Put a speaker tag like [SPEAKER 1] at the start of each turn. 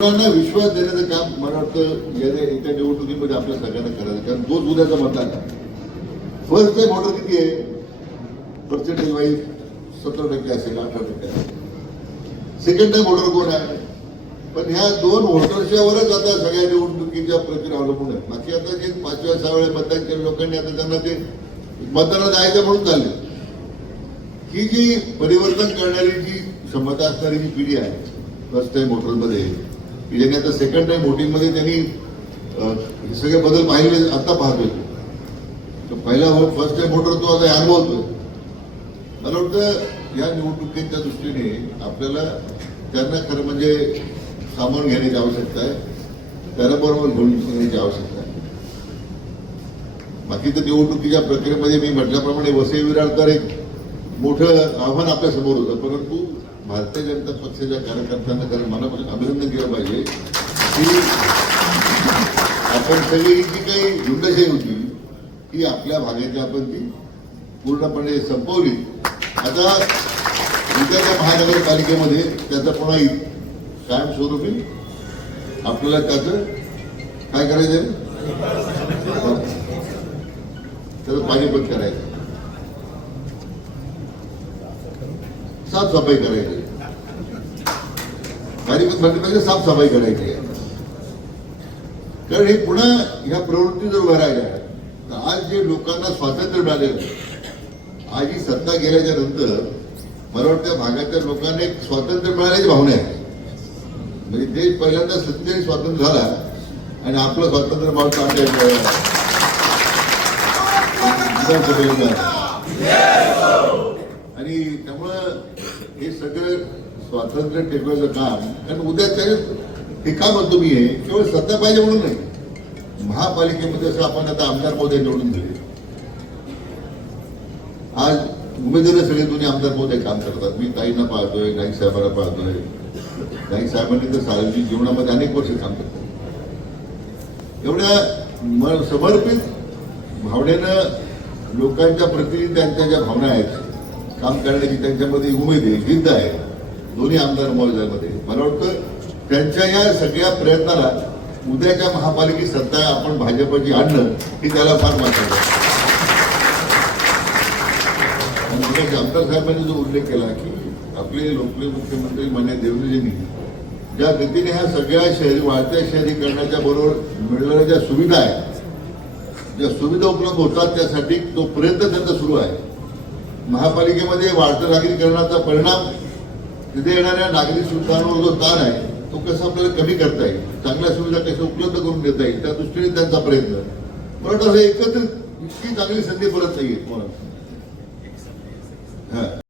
[SPEAKER 1] लोकांना विश्वास देण्याचं काम मला वाटतं गेल्या एका निवडणुकीमध्ये आपल्या सगळ्यांना करायचं कारण दोन उद्याचा मतदान फर्स्ट टाइम ऑर्डर किती आहे? पर्सेंटेज वाईज सतरा टक्के असेल अठरा टक्के असेल. सेकंड टाइम ऑर्डर कोण आहे? पण ह्या दोन वरच आता सगळ्या निवडणुकीच्या प्रक्रिया अवलंबून आहे बाकी आता जे पाचव्या सहा वेळेस मतदान केलं लोकांनी आता त्यांना ते मतदानात जायचं म्हणून चालले. ही जी परिवर्तन करणारी जी क्षमता असणारी जी पिढी आहे फर्स्ट टाइम वोटरमध्ये की ज्यांनी आता सेकंड टाइम वोटिंगमध्ये त्यांनी हे सगळे बदल पाहिले आता पाहतोय. तर पहिला फर्स्ट टाइम वोटर तो आता अनुभवतोय मला वाटतं या निवडणुकीच्या दृष्टीने आपल्याला त्यांना खरं म्हणजे सामावून घेण्याची आवश्यकता आहे. त्याबरोबर घेऊन घेण्याची आवश्यकता आहे. बाकी तर निवडणुकीच्या प्रक्रियेमध्ये मी म्हटल्याप्रमाणे वसई विरार तर एक मोठं आव्हान आपल्यासमोर होतं. परंतु भारतीय जनता पक्षाच्या कार्यकर्त्यांना कारण मनापासून अभिनंदन की आपण सगळी जी काही झुंडशाही होती ती आपल्या भागाची आपण ती पूर्णपणे संपवली. आता उद्याच्या महानगरपालिकेमध्ये त्याचा पुन्हा कायमस्वरूपी आपल्याला त्याचं काय करायचं त्याचं पाणीपत करायचं साफसफाई करायची पाणीपत म्हणजे साफसफाई करायची आहे. कारण हे पुन्हा ह्या प्रवृत्ती जर उभ्या राहिल्या तर आज जे लोकांना स्वातंत्र्य मिळालेलं आज ही सत्ता गेल्याच्यानंतर मला वाटतं भागातल्या भागाच्या लोकांना एक स्वातंत्र्य मिळाल्याची भावना आहे. म्हणजे देश पहिल्यांदा सत्तेने स्वातंत्र्य झाला आणि आपलं स्वातंत्र्य मावळतं आणि त्यामुळं हे सगळं स्वातंत्र्य टेकवायचं काम कारण उद्या त्याने हे का म्हणतो मी हे केवळ सत्ता पाहिजे म्हणून नाही. महापालिकेमध्ये असं आपण आता आमदार महोदय निवडून दिले. आज उमेदवार सगळे दोन्ही आमदार महोदय काम करतात. मी ताईंना पाहतोय नाईक साहेबांना पाहतोय. नाईक साहेबांनी तर सार्वजनिक जीवनामध्ये अनेक वर्ष काम करतात एवढ्या समर्पित भावनेनं लोकांच्या प्रति त्यांच्या ज्या भावना आहेत काम करण्याची त्यांच्यामध्ये उमेद आहे जिद्द आहे दोन्ही आमदार महोदयामध्ये. मला वाटतं त्यांच्या या सगळ्या प्रयत्नाला उद्याच्या महापालिकेत सत्ता आपण भाजपची आणणं ही त्याला फार महत्वाचं आहे. आमदार साहेबांनी जो उल्लेख केला की आपले लोकप्रिय मुख्यमंत्री मान्य देवेंद्रजींनी ज्या गतीने ह्या सगळ्या शहरी वाढत्या शहरीकरणाच्या बरोबर मिळणाऱ्या ज्या सुविधा आहेत ज्या सुविधा उपलब्ध होतात त्यासाठी तो प्रयत्न त्यांचा सुरू आहे. महापालिकेमध्ये वाढत्या नागरीकरणाचा परिणाम तिथे येणाऱ्या नागरिक सुविधांवर जो ताण आहे तो कसा आपल्याला कमी करता येईल? चांगल्या सुविधा कशा उपलब्ध करून देता येईल? त्या दृष्टीने त्यांचा प्रयत्न. वाटतं असं एकत्रित इतकी चांगली संधी परत नाही येत हा.